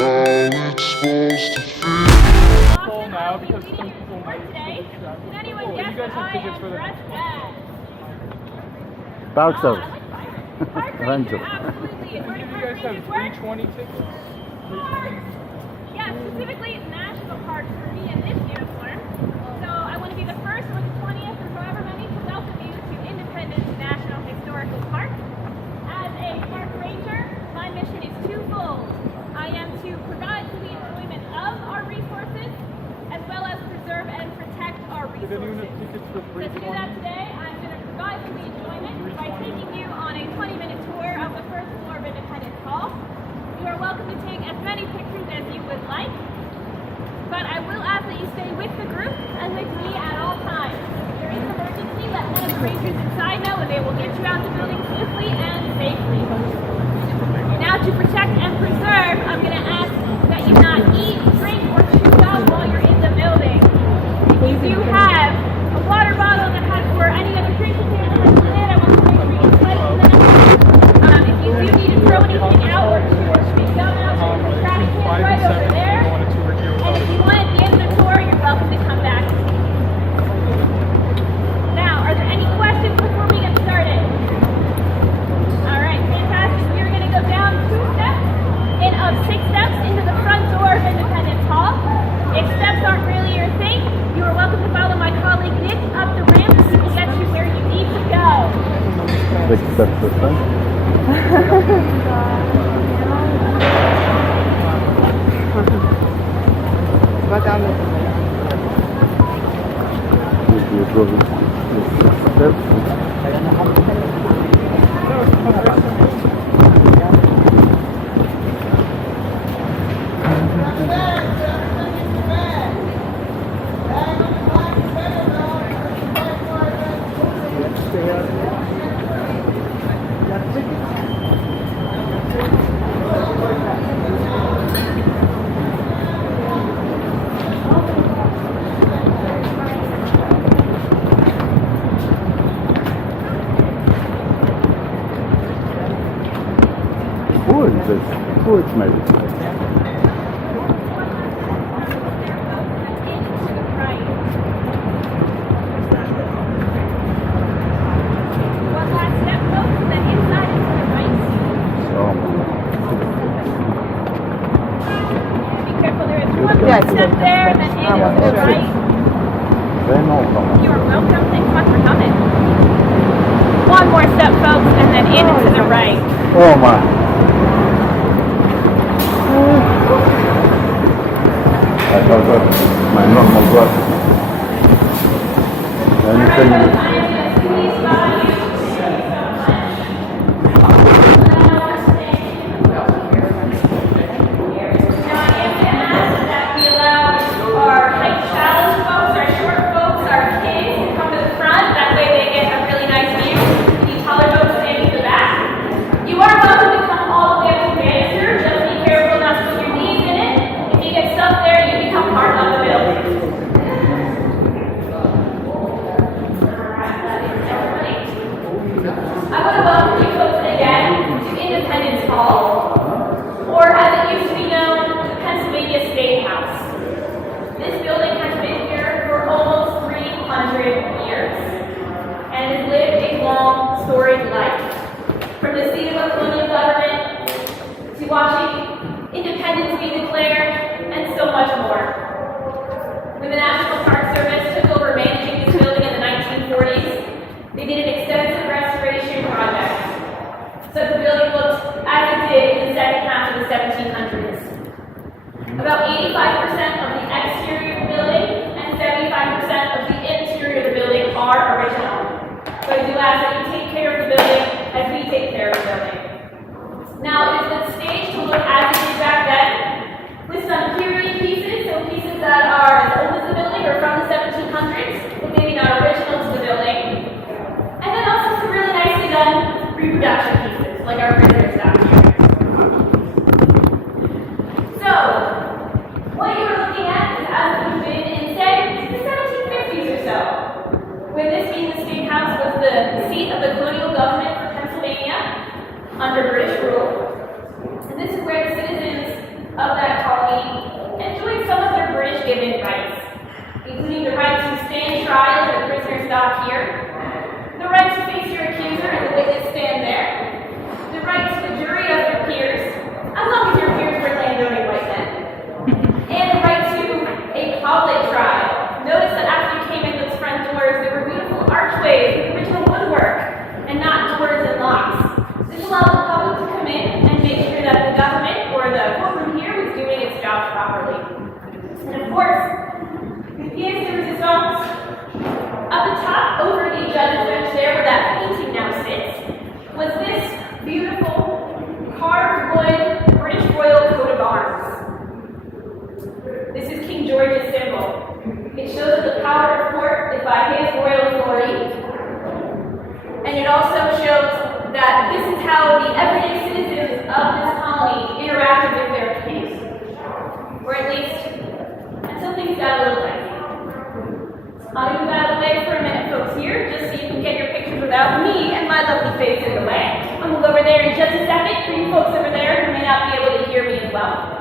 Full now because some people might be distracted. Can anyone Oh, guess you guys what have I tickets am for the dressed as? Dark Oh, Souls. I like fire. Park Ranger. ranger, absolutely. Is Do where you park guys have rangers work? 320 tickets? Yeah, specifically national parks for me in this uniform. So I want to be the first or the 20th or however many to welcome you to Independence National Historical Park. As a park ranger, my mission is twofold. I am to provide for the enjoyment of our resources, as well as preserve and protect our Did anyone resources. have tickets for So to do that 320? today, I'm going to provide for the enjoyment by taking you on a 20-minute tour of the first floor of Independence Hall. You are welcome to take as many pictures as you would like, but I will ask that you stay with the group and with me at all times. If there is an emergency, let one of the rangers inside know and they will get you out the building swiftly and safely. Now to protect and preserve, I'm going to ask that you not eat, drink, or chew gum while you're in the building. If you do have a water bottle that has or any other drink container that has a lid, I want to make sure you place that. If you do need to throw anything out or chew or speak gum out, there's a trash can 5 right and 7 over if there. you wanted to work here And without if a you want at the end of the tour, you're welcome to come back. Now, are there any questions before we get started? All right, fantastic. We are going to go down 2 steps of 6 steps into the front door of Independence Hall. If steps aren't really your thing, you are welcome to follow my colleague Nick up the ramp. He will get you where you need to go. 6 steps this time. If you go with 6 steps. Who is this? Who is maybe? One last step, folks, and then inside and to the right. Oh, Be careful, there is one more step there, and then in and to the right. they know from You're welcome. Thanks so much for coming. One more step, folks, and then in and to the right. Oh my. I forgot my normal glasses. Anything? I want to welcome you folks again to Independence Hall, or as it used to be known, the Pennsylvania State House. This building has been here for almost 300 years, and has lived a long, storied life. From the seat of a colonial government, to watching independence be declared, and so much more. When the National Park Service took over managing this building in the 1940s, they did an extensive restoration project, so the building looked as it did in the second half of the 1700s. About 85% of the exterior of the building and 75% of the interior of the building are original. So I do ask that you take care of the building as we take care of the building. Now, it has been staged to look as it did back then, with some period pieces, so pieces that are as old as the building or from the 1700s, but maybe not original to the building. And then also some really nicely done reproduction pieces, like our visitors down here. So, what you're looking at is as it would have been in, say, the 1750s or so, when this being the State House was the seat of the colonial government for Pennsylvania under British rule. And this is where the citizens of that colony enjoyed some of their British-given rights, including the right to stand trial in the prisoner's dock here, the right to face your accuser and the witness stand there, the right to a jury of your peers, as long as your peers were landowning white men, and the right to a public trial. Notice that after you came in those front doors, there were beautiful archways with original woodwork and not doors and locks. This allowed the public to come in and make sure that the government or the courtroom here was doing its job properly. And of course, the pièce de résistance, at the top over the judge's bench there where that painting now sits, was this beautiful carved wood British royal coat of arms. This is King George's symbol. It shows that the power of court is by his royal authority, and it also shows that this is how the everyday citizens of this colony interacted with their king, or at least until things got a little dicey. I'll move out of the way for a minute, folks, here, just so you can get your pictures without me and my lovely face in the way. I'm going to go over there in just a second for you folks over there who may not be able to hear me as well.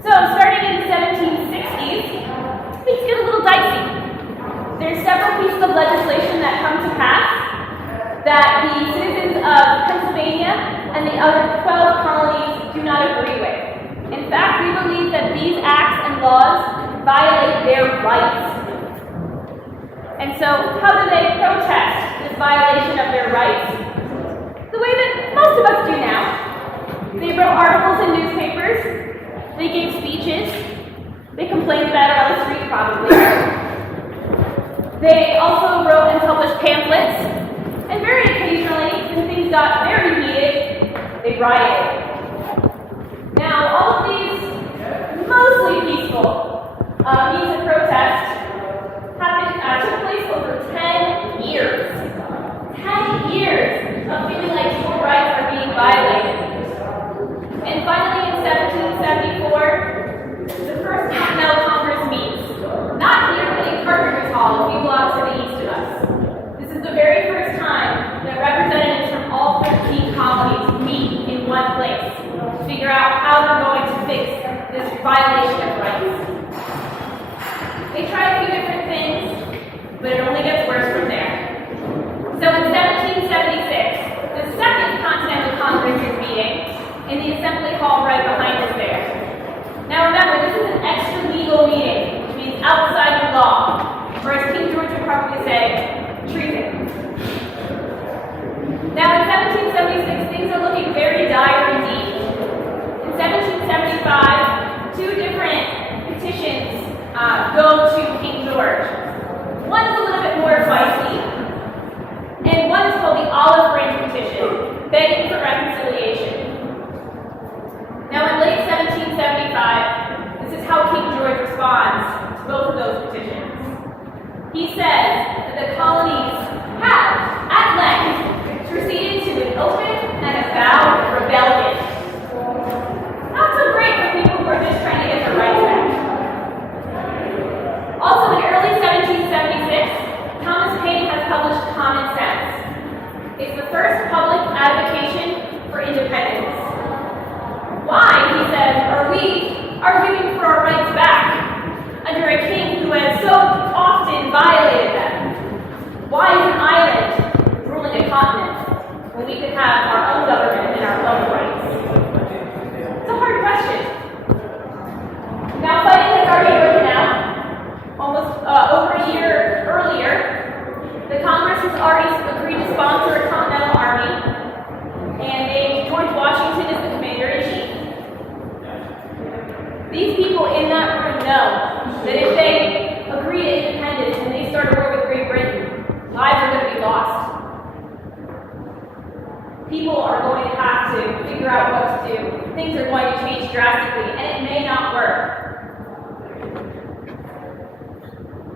So, starting in the 1760s, things get a little dicey. There's several pieces of legislation that come to pass that the citizens of Pennsylvania and the other 12 colonies do not agree with. In fact, we believe that these acts and laws violate their rights. And so, how do they protest this violation of their rights? The way that most of us do now. They wrote articles in newspapers, they gave speeches, they complained about it on the street probably. They also wrote and published pamphlets, and very occasionally, when things got very heated, they rioted. Now, all of these mostly peaceful means of protest took place over 10 years. 10 years of feeling like civil rights are being violated. And finally, in 1774, the First Continental Congress meets. Not here, but in Carpenter's Hall, a few blocks to the east of us. This is the very first time that representatives from all 13 colonies meet in one place to figure out how they're going to fix this violation of rights. They try a few different things, but it only gets worse from there. So in 1776, the Second Continental Congress is meeting in the Assembly Hall right behind us there. Now remember, this is an extra-legal meeting, which means outside the law, or as King George would probably say, treason. Now in 1776, things are looking very dire indeed. In 1775, two different petitions go to King George. One is a little bit more feisty, and one is called the Olive Branch Petition, begging for reconciliation. Now in late 1775, this is how King George responds to both of those petitions. He says that the colonies have, at length, proceeded to an open and avowed rebellion. Not so great for people who are just trying to get their rights back. Also, in early 1776, Thomas Paine has published Common Sense. It's the first public advocation for independence. Why, he says, are we arguing for our rights back under a king who has so often violated them? Why is an island ruling a continent when we could have our own government and our own rights? It's a hard question. Now, fighting has already broken out. Almost over a year earlier, the Congress has already agreed to sponsor a Continental Army, and named George Washington as the commander-in-chief. These people in that room know that if they agree to independence and they start a war with Great Britain, lives are going to be lost. People are going to have to figure out what to do. Things are going to change drastically, and it may not work.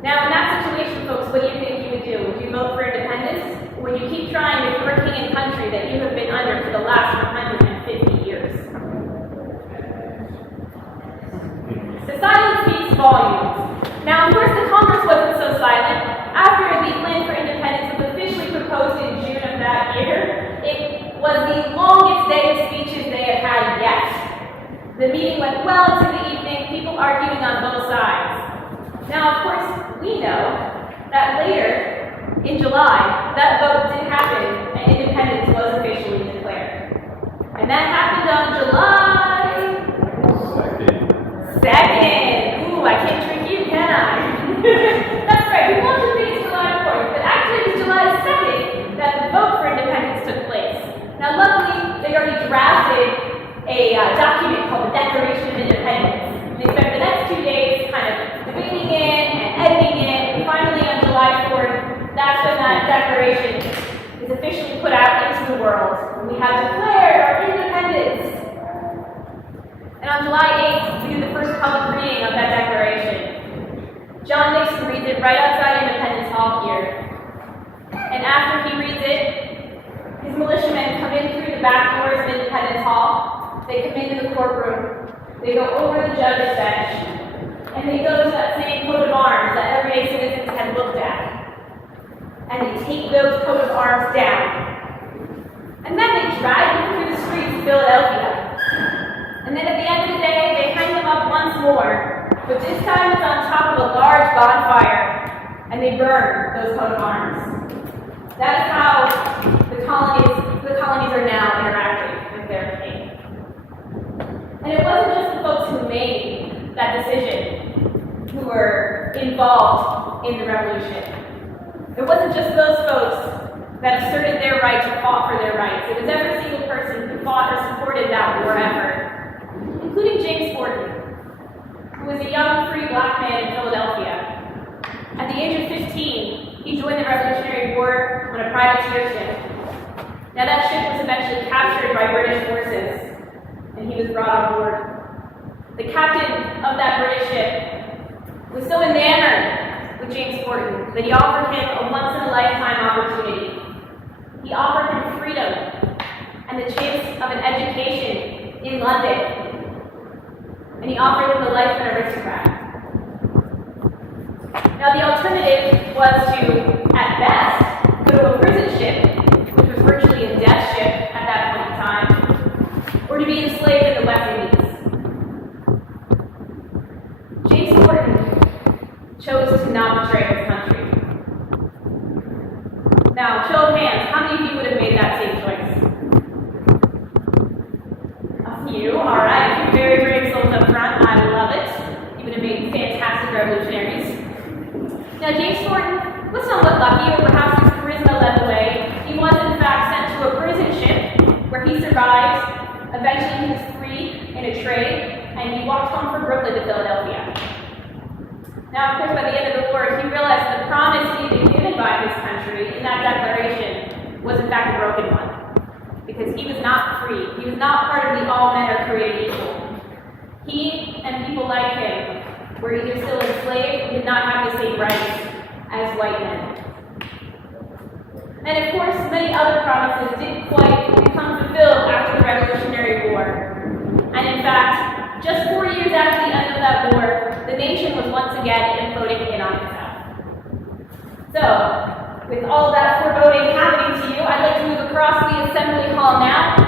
Now, in that situation, folks, what do you think you would do? Would you vote for independence? Or would you keep trying with your king and country that you have been under for the last 150 years? The silence speaks volumes. Now, of course, the Congress wasn't so silent. After the plan for independence was officially proposed in June of that year, it was the longest day of speeches they had had yet. The meeting went well into the evening, people arguing on both sides. Now, of course, we know that later, in July, that vote did happen and independence was officially declared. And that happened on July 2nd. Ooh, I can't trick you, can I? That's right, we want to think it's July 4th, but actually it was July 2nd that the vote for independence took place. Now, luckily, they already drafted a document called the Declaration of Independence. And they spent the next 2 days kind of debating it and editing it, and finally on July 4th, that's when that declaration is officially put out into the world. And we have declared our independence. And on July 8th, we do the first public reading of that declaration. John Nixon reads it right outside Independence Hall here. And after he reads it, his militiamen come in through the back doors of Independence Hall. They come into the courtroom, they go over the judge's bench, and they go to that same coat of arms that everyday citizens had looked at. And they take those coat of arms down. And then they drag them through the streets of Philadelphia. And then at the end of the day, they hang them up once more, but this time it's on top of a large bonfire, and they burn those coat of arms. That is how the colonies are now interacting with their king. And it wasn't just the folks who made that decision who were involved in the revolution. It wasn't just those folks that asserted their rights or fought for their rights. It was every single person who fought or supported that war effort, including James Forten, who was a young, free black man in Philadelphia. At the age of 15, he joined the Revolutionary War on a privateer ship. Now that ship was eventually captured by British forces, and he was brought on board. The captain of that British ship was so enamored with James Forten that he offered him a once-in-a-lifetime opportunity. He offered him freedom and the chance of an education in London. And he offered him the life of an aristocrat. Now the alternative was to, at best, go to a prison ship, which was virtually a death ship at that point in time, or to be enslaved in the West Indies. James Forten chose to not betray his country. Now, show of hands, how many of you would have made that same choice? A few, all right. A few very brave souls up front. I love it. You would have made fantastic revolutionaries. Now, James Forten was somewhat lucky, or perhaps his charisma led the way. He was, in fact, sent to a prison ship where he survived. Eventually, he was free in a trade, and he walked home from Brooklyn to Philadelphia. Now, of course, by the end of the war, he realized the promise he had been given by his country in that declaration was, in fact, a broken one. Because he was not free. He was not part of the all men are created equal. He and people like him were either still enslaved or did not have the same rights as white men. And of course, many other promises didn't quite become fulfilled after the Revolutionary War. And in fact, just 4 years after the end of that war, the nation was once again imploding in on itself. So, with all that foreboding happening to you, I'd like to move across the assembly hall now